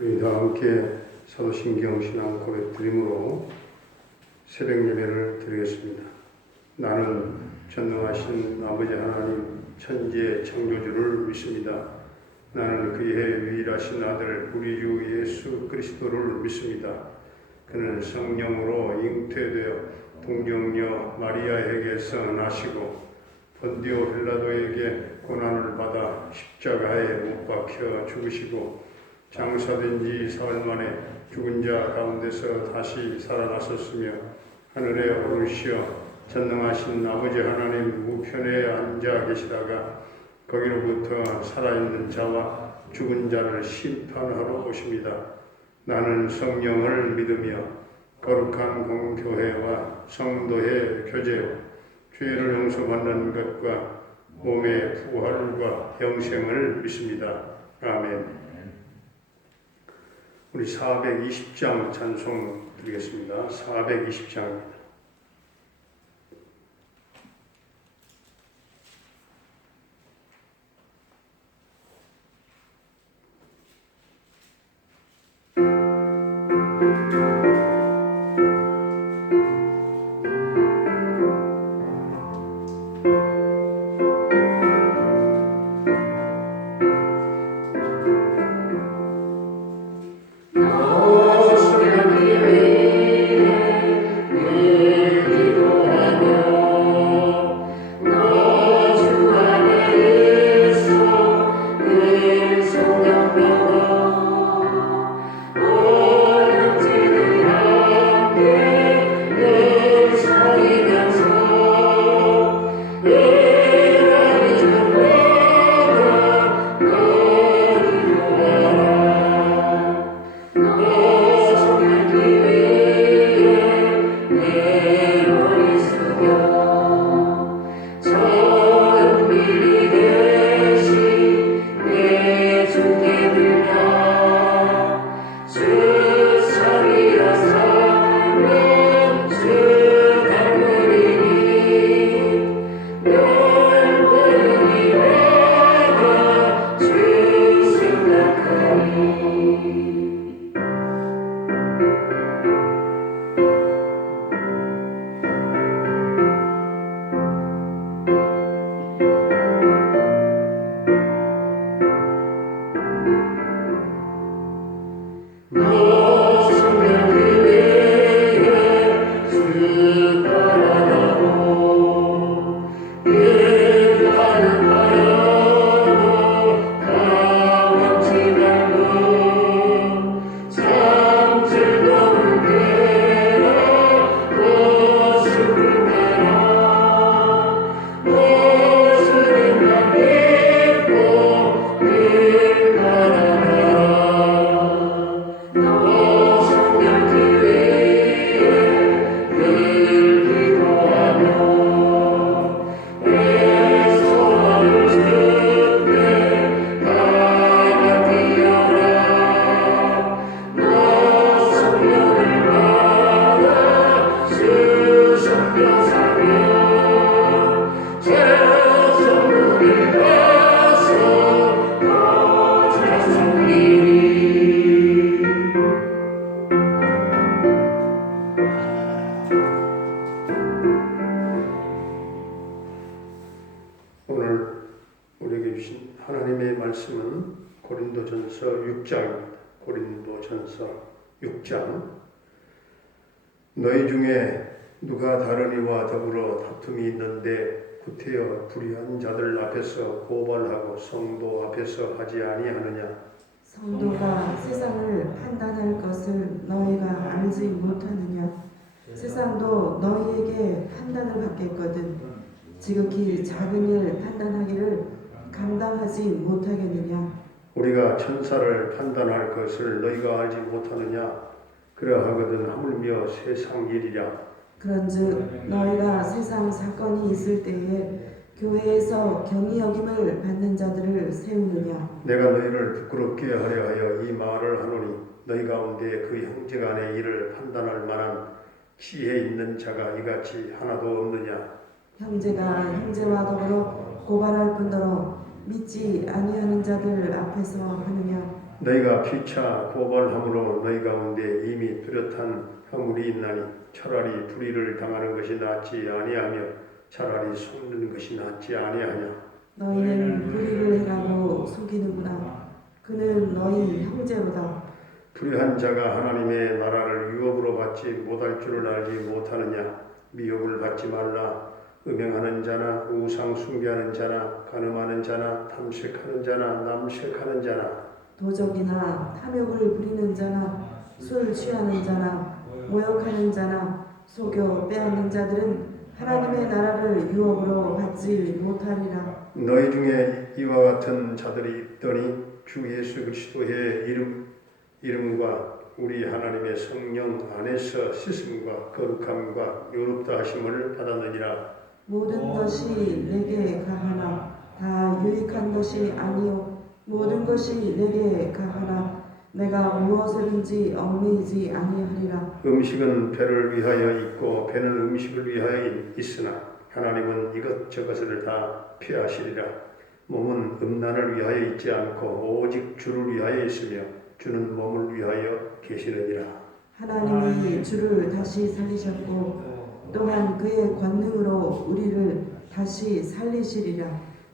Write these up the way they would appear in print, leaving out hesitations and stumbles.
우리 다 함께 사도신경 신앙 고백 드림으로 새벽 예배를 드리겠습니다. 나는 전능하신 아버지 하나님 천지의 창조주를 믿습니다. 나는 그의 유일하신 아들 우리 주 예수 그리스도를 믿습니다. 그는 성령으로 잉태되어 동정녀 마리아에게서 나시고 본디오 빌라도에게 고난을 받아 십자가에 못 박혀 죽으시고 장사된 지 사흘 만에 죽은 자 가운데서 다시 살아나셨으며 하늘에 오르시어 전능하신 아버지 하나님 우편에 앉아 계시다가 거기로부터 살아있는 자와 죽은 자를 심판하러 오십니다. 나는 성령을 믿으며 거룩한 공교회와 성도의 교제와 죄를 용서받는 것과 몸의 부활과 영생을 믿습니다. 아멘. 우리 420장 찬송 드리겠습니다. 420장입니다. 오늘 우리에게 주신 하나님의 말씀은 고린도전서 6장입니다. 고린도전서 6장. 너희 중에 누가 다른 이와 더불어 다툼이 있는데 구태여 불의한 자들 앞에서 고발하고 성도 앞에서 하지 아니하느냐. 성도가 세상을 판단할 것을 너희가 알지 못하느냐. 세상도 너희에게 판단을 받겠거든 지극히 작은 일 판단하기를 감당하지 못하겠느냐. 우리가 천사를 판단할 것을 너희가 알지 못하느냐. 그러하거든 하물며 세상 일이라. 그런즉 너희가 세상 사건이 있을 때에 교회에서 경히 여김을 받는 자들을 세우느냐. 내가 너희를 부끄럽게 하려 하여 이 말을 하노니 너희 가운데 그 형제간의 일을 판단할 만한 지혜 있는 자가 이같이 하나도 없느냐. 형제가 형제와 더불어 고발할 뿐더러 믿지 아니하는 자들 앞에서 하느냐. 너희가 피차 고발함으로 너희 가운데 이미 뚜렷한 허물이 있나니 차라리 불의를 당하는 것이 낫지 아니하며 차라리 속는 것이 낫지 아니하냐. 너희는 불의를 행하고 속이는구나. 그는 너희 형제로다. 불의한 자가 하나님의 나라를 유업으로 받지 못할 줄을 알지 못하느냐. 미혹을 받지 말라. 음행하는 자나 우상 숭배하는 자나 간음하는 자나 탐색하는 자나 남색하는 자나 도적이나 탐욕을 부리는 자나 술 취하는 자나 모욕하는 자나 속여 빼앗는 자들은 하나님의 나라를 유업으로 받지 못하리라. 너희 중에 이와 같은 자들이 있더니 주 예수 그리스도의 이름과 우리 하나님의 성령 안에서 씻음과 거룩함과 요롭다 하심을 받았느니라. 모든 것이 내게 가하나 다 유익한 것이 아니요 모든 것이 내게 가하나 내가 무엇을든지 얽매이지 아니하리라. 음식은 배를 위하여 있고 배는 음식을 위하여 있으나 하나님은 이것저것을 다 피하시리라. 몸은 음란을 위하여 있지 않고 오직 주를 위하여 있으며 주는 몸을 위하여 계시느니라. 하나님이 주를 다시 살리셨고 또한 그의 권능으로 우리를 다시 살리시리라.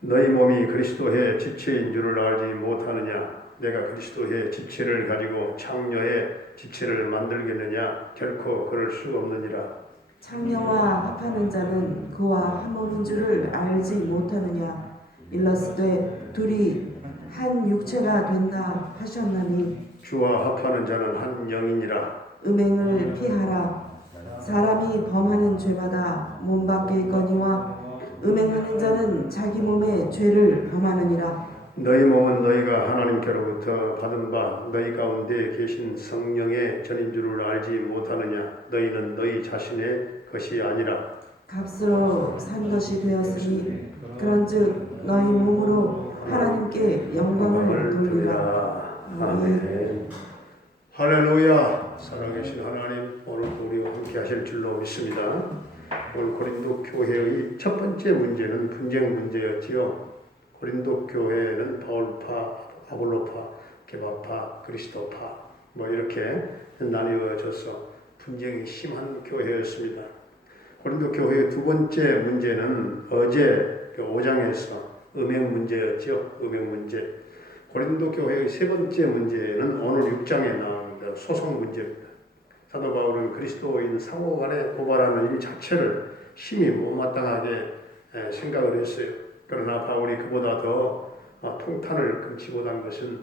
너희 몸이 그리스도의 지체인 줄을 알지 못하느냐. 내가 그리스도의 지체를 가지고 창녀의 지체를 만들겠느냐. 결코 그럴 수 없느니라. 창녀와 합하는 자는 그와 한 몸인 줄을 알지 못하느냐. 일러스되 둘이 한 육체가 된다 하셨나니 주와 합하는 자는 한 영이니라. 음행을 피하라. 사람이 범하는 죄마다 몸 밖에 있거니와 음행하는 자는 자기 몸에 죄를 범하느니라. 너희 몸은 너희가 하나님께로부터 받은 바 너희 가운데 계신 성령의 전인 줄을 알지 못하느냐. 너희는 너희 자신의 것이 아니라 값으로 산 것이 되었으니 그런즉 너희 몸으로 하나님께 영광을 돌리라. 아멘. 할렐루야. 살아계신 하나님, 오늘도 우리와 함께 하실 줄로 믿습니다. 오늘 고린도 교회의 첫 번째 문제는 분쟁 문제였지요. 고린도 교회는 바울파, 아볼로파, 게바파, 그리스도파 뭐 이렇게 나뉘어져서 분쟁이 심한 교회였습니다. 고린도 교회의 두 번째 문제는 어제 5장에서 음행 문제였죠. 음행 문제. 고린도 교회의 세 번째 문제는 오늘 6장에 나옵니다. 소송 문제입니다. 사도 바울은 그리스도인 상호 간에 고발하는 일 자체를 심히 못마땅하게 생각을 했어요. 그러나 바울이 그보다 더 통탄을 금치 못한 것은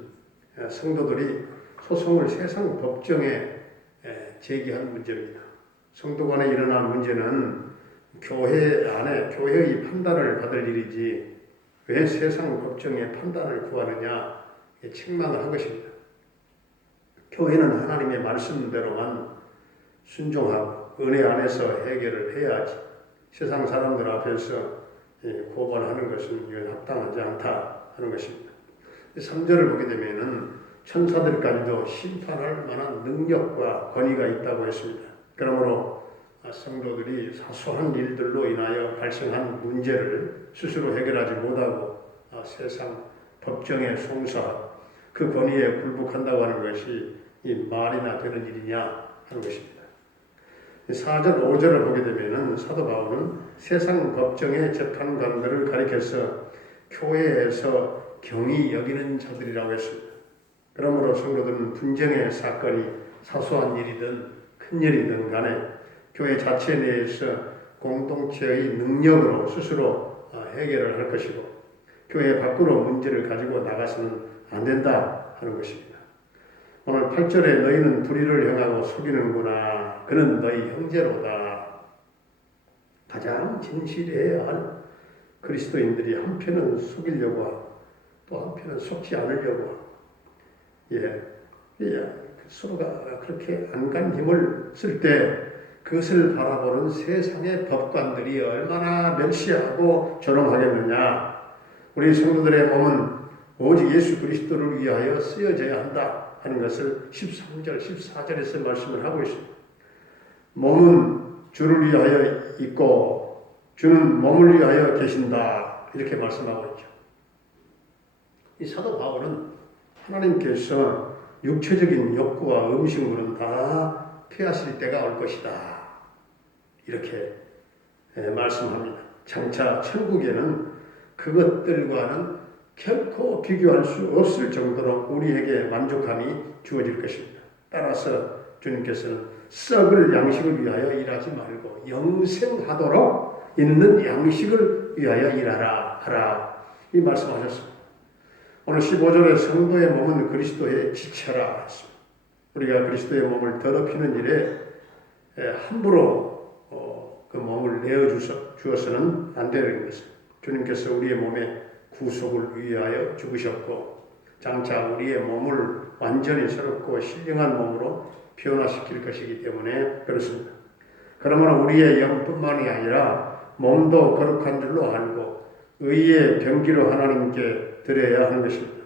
성도들이 소송을 세상 법정에 제기한 문제입니다. 성도 간에 일어난 문제는 교회 안에 교회의 판단을 받을 일이지 왜 세상 법정의 판단을 구하느냐 책망을 한 것입니다. 교회는 하나님의 말씀대로만 순종하고 은혜 안에서 해결을 해야지 세상 사람들 앞에서 고발하는 것은 이건 합당하지 않다 하는 것입니다. 3절을 보게 되면은 천사들까지도 심판할 만한 능력과 권위가 있다고 했습니다. 그러므로 성도들이 사소한 일들로 인하여 발생한 문제를 스스로 해결하지 못하고 세상 법정에 송사하고 그 권위에 굴복한다고 하는 것이 이 말이나 되는 일이냐 하는 것입니다. 4절, 5절을 보게 되면 사도 바울은 세상 법정의 재판관들을 가리켜서 교회에서 경히 여기는 자들이라고 했습니다. 그러므로 성도들은 분쟁의 사건이 사소한 일이든 큰 일이든 간에 교회 자체 내에서 공동체의 능력으로 스스로 해결을 할 것이고 교회 밖으로 문제를 가지고 나가서는 안 된다 하는 것입니다. 오늘 8절에 너희는 불의를 행하고 속이는구나. 그는 너희 형제로다. 가장 진실해야 할 그리스도인들이 한편은 속이려고 하고 또 한편은 속지 않으려고 하고 서로가 그렇게 안간 힘을 쓸 때 그것을 바라보는 세상의 법관들이 얼마나 멸시하고 조롱하겠느냐. 우리 성도들의 몸은 오직 예수 그리스도를 위하여 쓰여져야 한다 하는 것을 13절, 14절에서 말씀을 하고 있습니다. 몸은 주를 위하여 있고 주는 몸을 위하여 계신다 이렇게 말씀하고 있죠. 이 사도 바울은 하나님께서 육체적인 욕구와 음식물은 다 피하실 때가 올 것이다. 이렇게 말씀합니다. 장차 천국에는 그것들과는 결코 비교할 수 없을 정도로 우리에게 만족함이 주어질 것입니다. 따라서 주님께서는 썩을 양식을 위하여 일하지 말고 영생하도록 있는 양식을 위하여 일하라 하라 이 말씀하셨습니다. 오늘 15절에 성도의 몸은 그리스도의 지체라 했습니다. 우리가 그리스도의 몸을 더럽히는 일에 함부로 그 몸을 내어주어서는 안 되는 것입니다. 주님께서 우리의 몸에 구속을 위하여 죽으셨고 장차 우리의 몸을 완전히 새롭고 신령한 몸으로 변화시킬 것이기 때문에 그렇습니다. 그러므로 우리의 영뿐만이 아니라 몸도 거룩한 줄로 알고 의의 병기로 하나님께 드려야 하는 것입니다.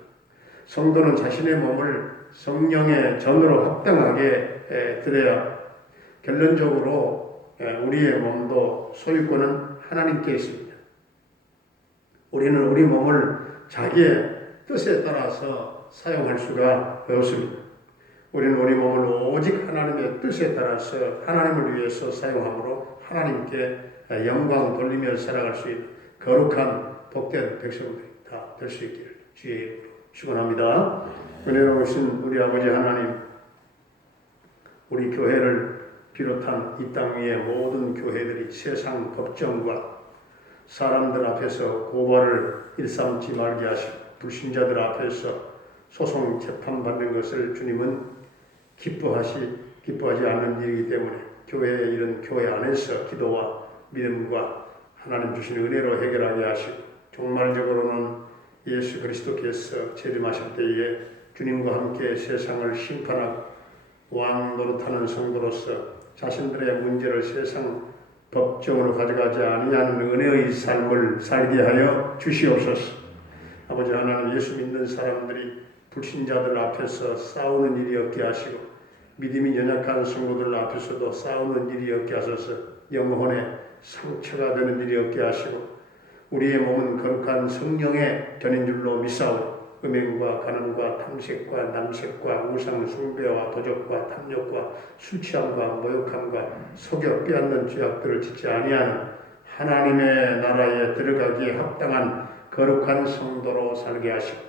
성도는 자신의 몸을 성령의 전으로 합당하게 드려야 결론적으로 우리의 몸도 소유권은 하나님께 있습니다. 우리는 우리 몸을 자기의 뜻에 따라서 사용할 수가 없습니다. 우리는 우리 몸을 오직 하나님의 뜻에 따라서 하나님을 위해서 사용함으로 하나님께 영광 돌리며 살아갈 수 있는 거룩한 복된 백성들이 다 될 수 있기를 주의 이름으로 축원합니다. 은혜로우신 우리 아버지 하나님, 우리 교회를 비롯한 이 땅 위의 모든 교회들이 세상 법정과 사람들 앞에서 고발을 일삼지 말게 하시고 불신자들 앞에서 소송 재판받는 것을 주님은 기뻐하지 않는 일이기 때문에 교회의 일은 교회 안에서 기도와 믿음과 하나님 주신 은혜로 해결하게 하시고 종말적으로는 예수 그리스도께서 재림하실 때에 주님과 함께 세상을 심판하고 왕 노릇하는 성도로서 자신들의 문제를 세상 법정으로 가져가지 아니하는 은혜의 삶을 살게 하여 주시옵소서. 아버지 하나님, 예수 믿는 사람들이 불신자들 앞에서 싸우는 일이 없게 하시고 믿음이 연약한 성도들 앞에서도 싸우는 일이 없게 하소서. 영혼에 상처가 되는 일이 없게 하시고 우리의 몸은 거룩한 성령의 전인 줄로 믿사오니 음행과 간음과 탐색과 남색과 우상 숭배와 도적과 탐욕과 술 취함과 모욕함과 속여 빼앗는 죄악들을 짓지 아니하는 하나님의 나라에 들어가기에 합당한 거룩한 성도로 살게 하시고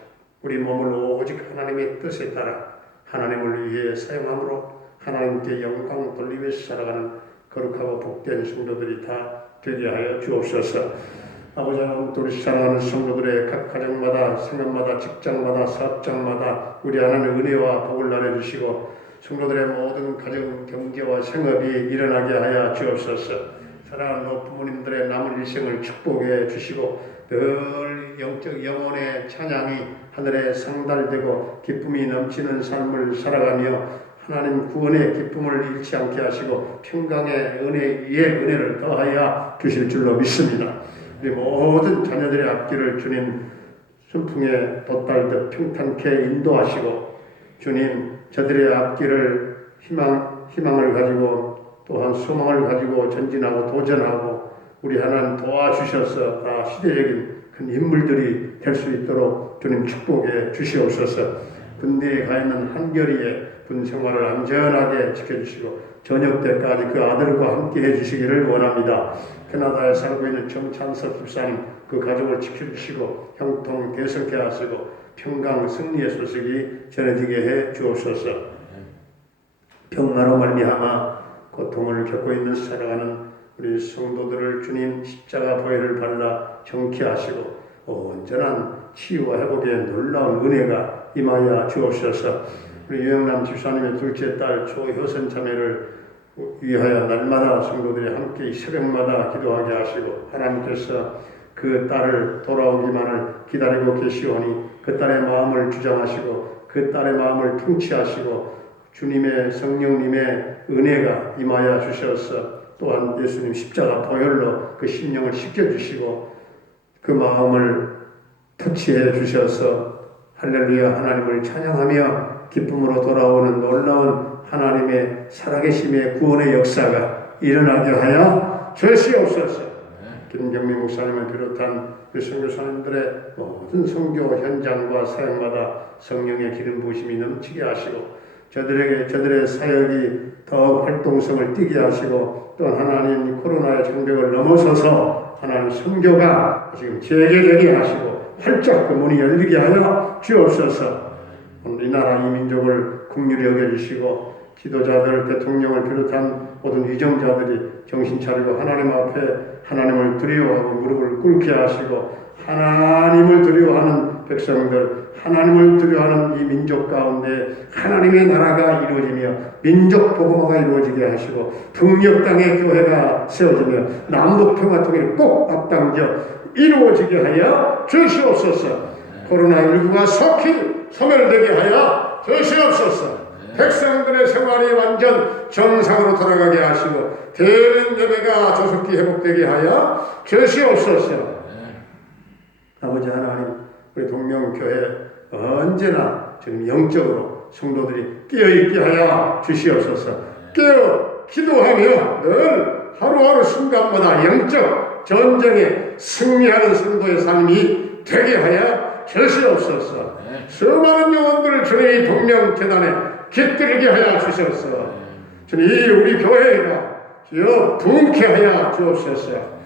우리 몸을 오직 하나님의 뜻에 따라 하나님을 위해 사용함으로 하나님께 영광 돌리면서 살아가는 거룩하고 복된 성도들이 다 되게 하여 주옵소서. 아버지 하나님, 우리 사랑하는 성도들의 각 가정마다 생활마다 직장마다 사업장마다 우리 하나님 은혜와 복을 나눠주시고 성도들의 모든 가정 경제와 생업이 일어나게 하여 주옵소서. 사랑하는 부모님들의 남은 일생을 축복해 주시고 늘 영적 영혼의 찬양이 하늘에 상달되고 기쁨이 넘치는 삶을 살아가며 하나님 구원의 기쁨을 잃지 않게 하시고 평강의 은혜 위에 은혜를 더하여 주실 줄로 믿습니다. 우리 모든 자녀들의 앞길을 주님 순풍에 돛달듯 평탄케 인도하시고 주님 저들의 앞길을 희망을 가지고 또한 소망을 가지고 전진하고 도전하고 우리 하나님 도와주셔서 다 시대적인 큰 인물들이 될 수 있도록 주님 축복해 주시옵소서. 군대에 가 있는 한결이의 군 생활을 안전하게 지켜주시고 저녁 때까지 그 아들과 함께 해주시기를 원합니다. 캐나다에 살고 있는 정찬석 집사님 그 가족을 지켜주시고 형통 대성케 하시고 평강 승리의 소식이 전해지게 해 주옵소서. 병마로 말미암아 고통을 겪고 있는 살아가는 우리 성도들을 주님 십자가 보혈을 발라 정케하시고 온전한 치유와 회복의 놀라운 은혜가 임하여 주옵소서. 우리 유영남 집사님의 둘째 딸 조효선 자매를 위하여 날마다 성도들이 함께 새벽마다 기도하게 하시고 하나님께서 그 딸을 돌아오기만을 기다리고 계시오니 그 딸의 마음을 주장하시고 그 딸의 마음을 통치하시고 주님의 성령님의 은혜가 임하여 주셔서 또한 예수님 십자가 보혈로 그 심령을 씻겨주시고 그 마음을 터치해 주셔서 할렐루야 하나님을 찬양하며 기쁨으로 돌아오는 놀라운 하나님의 살아계심의 구원의 역사가 일어나게 하여 주시옵소서. 김경미 목사님을 비롯한 선교사님들의 모든 선교 현장과 사역마다 성령의 기름 부으심이 넘치게 하시고 저들의 사역이 더 활동성을 띠게 하시고 또 하나님 코로나의 장벽을 넘어서서 하나님 선교가 지금 재개되게 하시고 활짝 그 문이 열리게 하여 주옵소서. 오늘 이 나라 이 민족을 긍휼히 여겨주시고 지도자들 대통령을 비롯한 모든 위정자들이 정신 차리고 하나님 앞에 하나님을 두려워하고 무릎을 꿇게 하시고 하나님을 두려워하는 백성들, 하나님을 두려워하는 이 민족 가운데 하나님의 나라가 이루어지며 민족 복음화가 이루어지게 하시고 북녘 땅의 교회가 세워지며 남북 평화 통일을 꼭 앞당겨 이루어지게 하여 주시옵소서. 코로나19가 속히 소멸되게 하여 주시옵소서. 백성들의 생활이 완전 정상으로 돌아가게 하시고 대면 예배가 조속히 회복되게 하여 주시옵소서. 아버지 하나님, 우리 동명교회 언제나 지금 영적으로 성도들이 깨어있게 하여 주시옵소서. 깨어 기도하며 늘 하루하루 순간마다 영적 전쟁에 승리하는 성도의 삶이 되게 하여 주시옵소서. 수많은 영혼들을 주님이 동명재단에 깃들게 하여 주셔서 주님 우리 교회가 주여 부흥케 하여 주옵소서.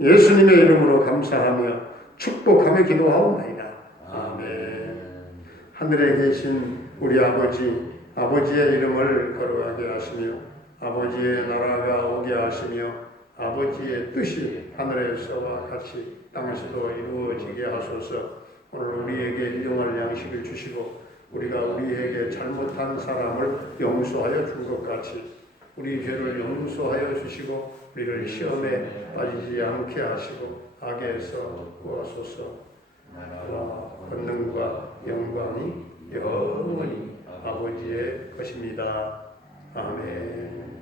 예수님의 이름으로 감사하며 축복하며 기도하옵나이다. 아멘. 하늘에 계신 우리 아버지의 이름을 거룩하게 하시며 아버지의 나라가 오게 하시며 아버지의 뜻이 하늘에서와 같이 땅에서도 이루어지게 하소서. 오늘 우리에게 일용할 양식을 주시고 우리가 우리에게 잘못한 사람을 용서하여 준 것 같이 우리 죄를 용서하여 주시고 우리를 시험에 빠지지 않게 하시고 악에서 구하소서. 나라와 권능과 영광이 영원히 아버지의 것입니다. 아멘.